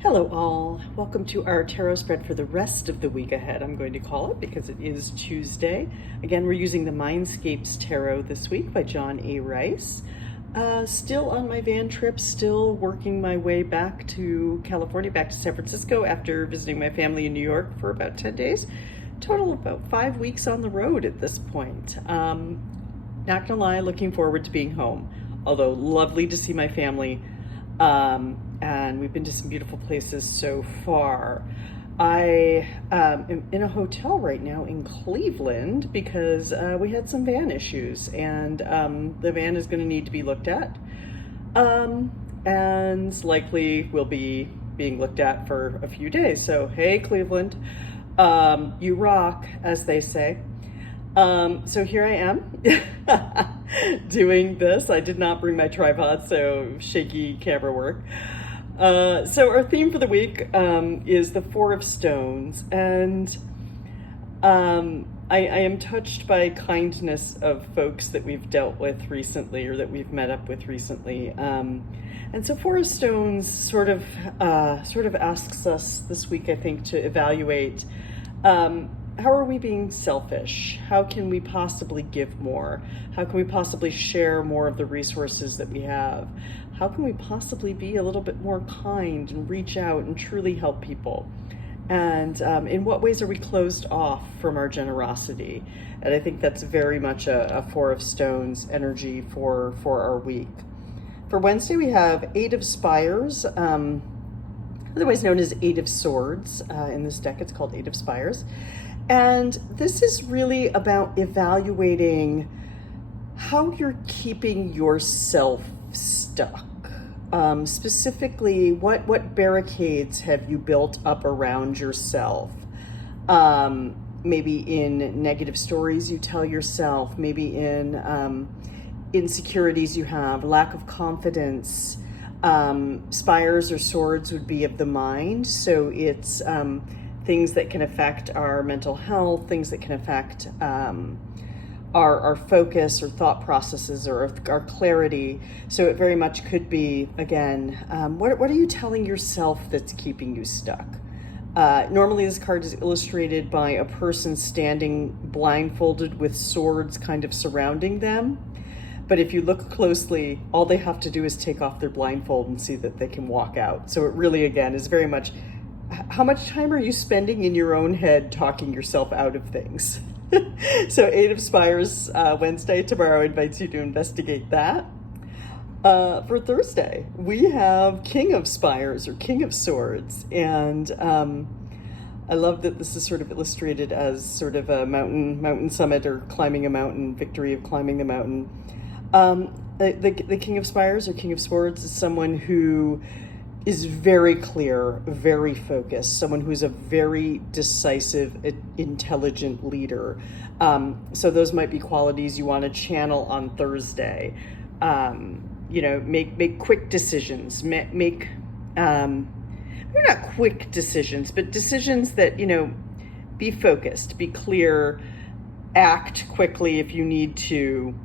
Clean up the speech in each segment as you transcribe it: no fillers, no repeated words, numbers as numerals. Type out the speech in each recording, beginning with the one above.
Hello all, welcome to our tarot spread for the rest of the week ahead, I'm going to call it, because it is Tuesday. Again, we're using the Mindscapes Tarot this week by John A. Rice. Still on my van trip, still working my way back to California, back to San Francisco after visiting my family in New York for about 10 days. Total of about 5 weeks on the road at this point. Not gonna lie, looking forward to being home, although lovely to see my family. And we've been to some beautiful places so far. I am in a hotel right now in Cleveland because we had some van issues, and the van is going to need to be looked at, and likely will be being looked at for a few days. So hey, Cleveland, you rock, as they say. So here I am doing this. I did not bring my tripod, so shaky camera work. So our theme for the week is the Four of Stones, and I am touched by kindness of folks that we've dealt with recently, or that we've met up with recently. And so Four of Stones sort of asks us this week, I think, to evaluate how are we being selfish? How can we possibly give more? How can we possibly share more of the resources that we have? How can we possibly be a little bit more kind and reach out and truly help people? And in what ways are we closed off from our generosity? And I think that's very much a Four of Stones energy for our week. For Wednesday, we have Eight of Spires, otherwise known as Eight of Swords. In this deck, it's called Eight of Spires. And this is really about evaluating how you're keeping yourself stuck. Specifically, what barricades have you built up around yourself? Maybe in negative stories you tell yourself, maybe in insecurities you have, lack of confidence. Spires or swords would be of the mind, so it's things that can affect our mental health, things that can affect our focus or thought processes or our clarity. So it very much could be, again, what are you telling yourself that's keeping you stuck? Normally this card is illustrated by a person standing blindfolded with swords kind of surrounding them. But if you look closely, all they have to do is take off their blindfold and see that they can walk out. So it really, again, is very much, how much time are you spending in your own head talking yourself out of things? So Eight of Spires Wednesday, tomorrow invites you to investigate that. For Thursday, we have King of Spires or King of Swords. And I love that this is sort of illustrated as sort of a mountain summit, or climbing a mountain, victory of climbing the mountain. The King of Spires or King of Swords is someone who is very clear, very focused, someone who's a very decisive, intelligent leader. So those might be qualities you want to channel on Thursday. Make quick decisions, make maybe not quick decisions, but decisions that, be focused, be clear, act quickly if you need to.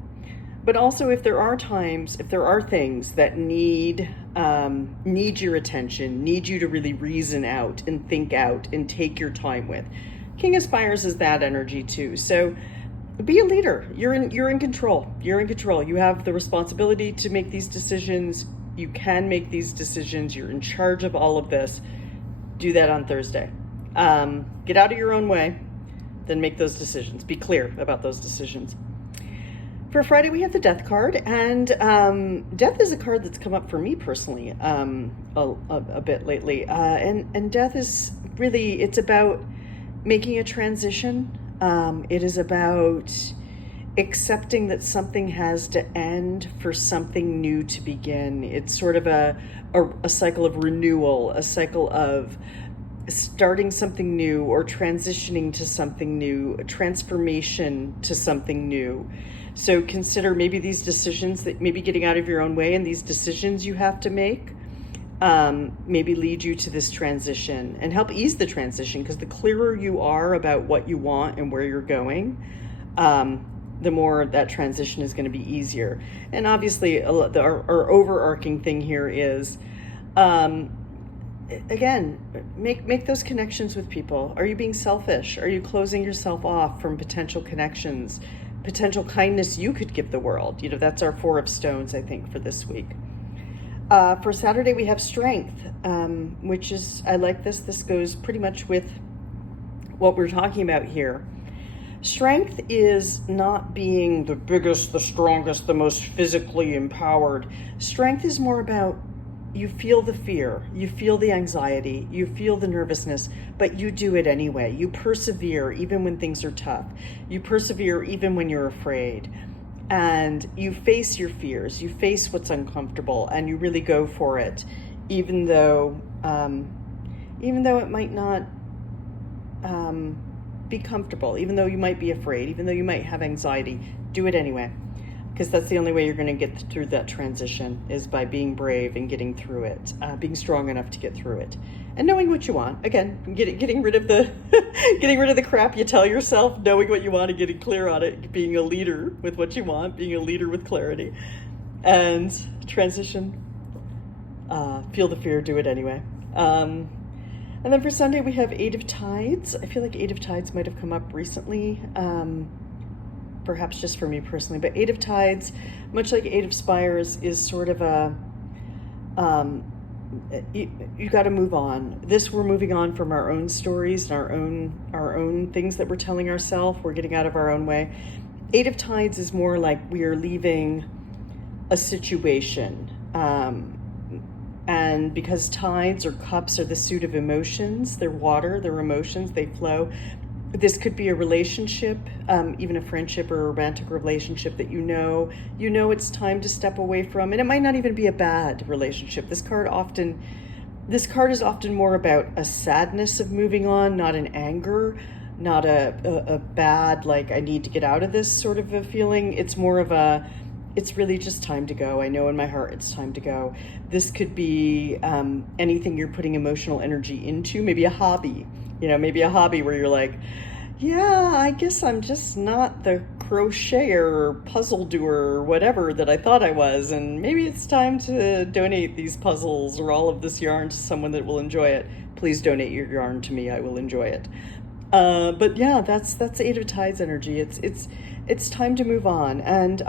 But also, if there are things that need your attention, need you to really reason out and think out and take your time with. King of Spires is that energy too. So be a leader. You're in control. You're in control. You have the responsibility to make these decisions. You can make these decisions. You're in charge of all of this. Do that on Thursday. Get out of your own way, then make those decisions. Be clear about those decisions. For Friday, we have the Death card, and Death is a card that's come up for me personally a bit lately. And Death is really, it's about making a transition. It is about accepting that something has to end for something new to begin. It's sort of a cycle of renewal, a cycle of starting something new or transitioning to something new, a transformation to something new. So consider maybe these decisions, that maybe getting out of your own way, and these decisions you have to make maybe lead you to this transition and help ease the transition, because the clearer you are about what you want and where you're going, the more that transition is going to be easier. And obviously our overarching thing here is again, make those connections with people. Are you being selfish? Are you closing yourself off from potential connections, potential kindness you could give the world? That's our 4 of stones, I think, for this week. For Saturday, we have strength, which is, I like this. This goes pretty much with what we're talking about here. Strength is not being the biggest, the strongest, the most physically empowered. Strength is more about, you feel the fear, you feel the anxiety, you feel the nervousness, but you do it anyway. You persevere even when things are tough. You persevere even when you're afraid. And you face your fears, you face what's uncomfortable, and you really go for it, even though it might not be comfortable, even though you might be afraid, even though you might have anxiety. Do it anyway, because that's the only way you're going to get through that transition, is by being brave and getting through it, being strong enough to get through it, and knowing what you want. Again, getting rid of the getting rid of the crap you tell yourself, knowing what you want and getting clear on it, being a leader with what you want, being a leader with clarity, and transition. Feel the fear, do it anyway. And then for Sunday, we have 8 of Tides. I feel like 8 of Tides might have come up recently, perhaps just for me personally. But 8 of Tides, much like 8 of Spires, is sort of a, you got to move on. We're moving on from our own stories and our own things that we're telling ourselves. We're getting out of our own way. 8 of Tides is more like we are leaving a situation. And because tides or cups are the suit of emotions, they're water, they're emotions, they flow. This could be a relationship, even a friendship or a romantic relationship that you know it's time to step away from. And it might not even be a bad relationship. This card is often more about a sadness of moving on, not an anger, not a bad, like, I need to get out of this sort of a feeling. It's more of it's really just time to go. I know in my heart it's time to go. This could be anything you're putting emotional energy into, maybe a hobby, maybe a hobby where you're like, yeah, I guess I'm just not the crocheter or puzzle doer or whatever that I thought I was. And maybe it's time to donate these puzzles or all of this yarn to someone that will enjoy it. Please donate your yarn to me. I will enjoy it. But yeah, that's 8 of Tides energy. It's time to move on. And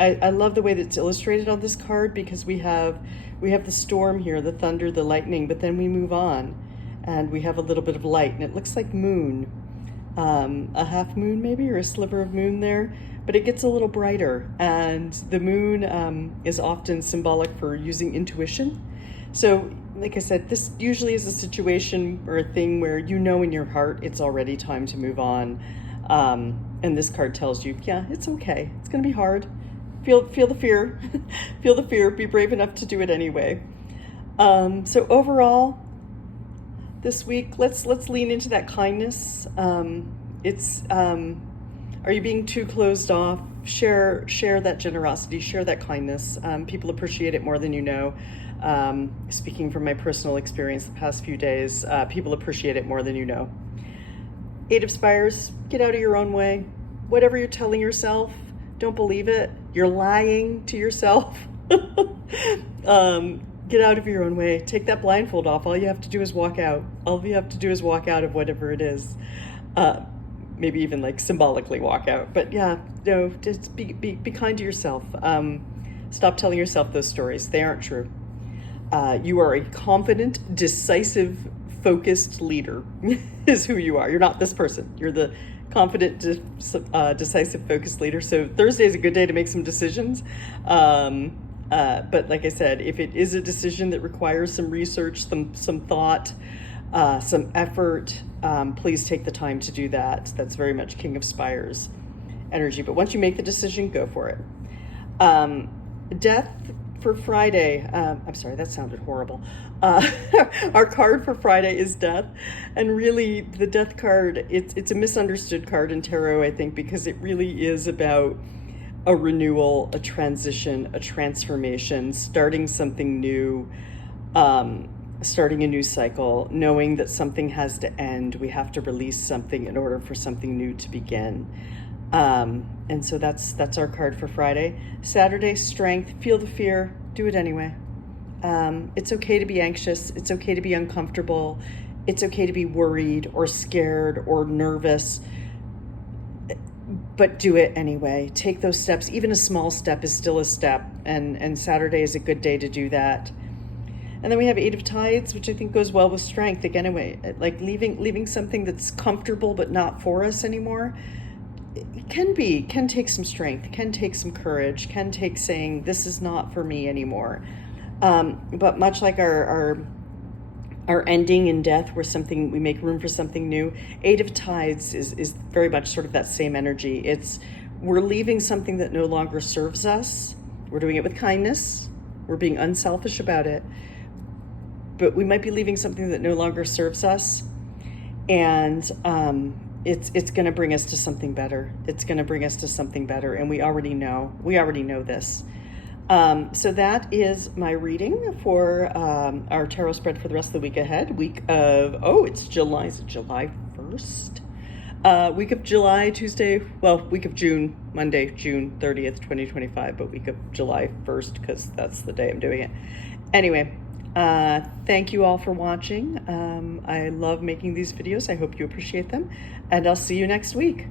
I love the way that it's illustrated on this card, because we have the storm here, the thunder, the lightning, but then we move on and we have a little bit of light, and it looks like moon, a half moon maybe, or a sliver of moon there, but it gets a little brighter. And the moon is often symbolic for using intuition. So like I said, this usually is a situation or a thing where in your heart it's already time to move on. And this card tells you, yeah, it's okay. It's going to be hard. Feel the fear. Feel the fear. Be brave enough to do it anyway. So overall, this week, let's lean into that kindness. Are you being too closed off? Share that generosity. Share that kindness. People appreciate it more than you know. Speaking from my personal experience the past few days, people appreciate it more than you know. 8 of Spires, get out of your own way. Whatever you're telling yourself, don't believe it. You're lying to yourself. Get out of your own way. Take that blindfold off. All you have to do is walk out. All you have to do is walk out of whatever it is. Maybe even like symbolically walk out. But yeah, just be kind to yourself. Stop telling yourself those stories. They aren't true. You are a confident, decisive, focused leader is who you are. You're not this person. You're the confident, decisive, focused leader. So Thursday is a good day to make some decisions. But like I said, if it is a decision that requires some research, some thought, some effort, please take the time to do that. That's very much King of Spires energy. But once you make the decision, go for it. Death for Friday. I'm sorry, that sounded horrible. Our card for Friday is Death. And really, the Death card, it's a misunderstood card in tarot, I think, because it really is about a renewal, a transition, a transformation, starting something new, starting a new cycle, knowing that something has to end. We have to release something in order for something new to begin. And so that's our card for Friday. Saturday, Strength. Feel the fear. Do it anyway. It's okay to be anxious. It's okay to be uncomfortable. It's okay to be worried or scared or nervous, but do it anyway. Take those steps. Even a small step is still a step, and Saturday is a good day to do that. And then we have Eight of Tides, which I think goes well with strength. Again, anyway, like leaving something that's comfortable but not for us anymore. It can take some strength, can take some courage, can take saying this is not for me anymore. But much like our ending in death, where something we make room for something new, Eight of Tides is very much sort of that same energy. It's we're leaving something that no longer serves us. We're doing it with kindness. We're being unselfish about it. But we might be leaving something that no longer serves us, and it's going to bring us to something better. It's going to bring us to something better, and we already know this. So that is my reading for our tarot spread for the rest of the week ahead. Week of it's July. Is it July 1st? Week of July, Tuesday. Well, week of June, Monday, June 30th, 2025. But week of July 1st, because that's the day I'm doing it. Anyway. Thank you all for watching. I love making these videos. I hope you appreciate them, and I'll see you next week.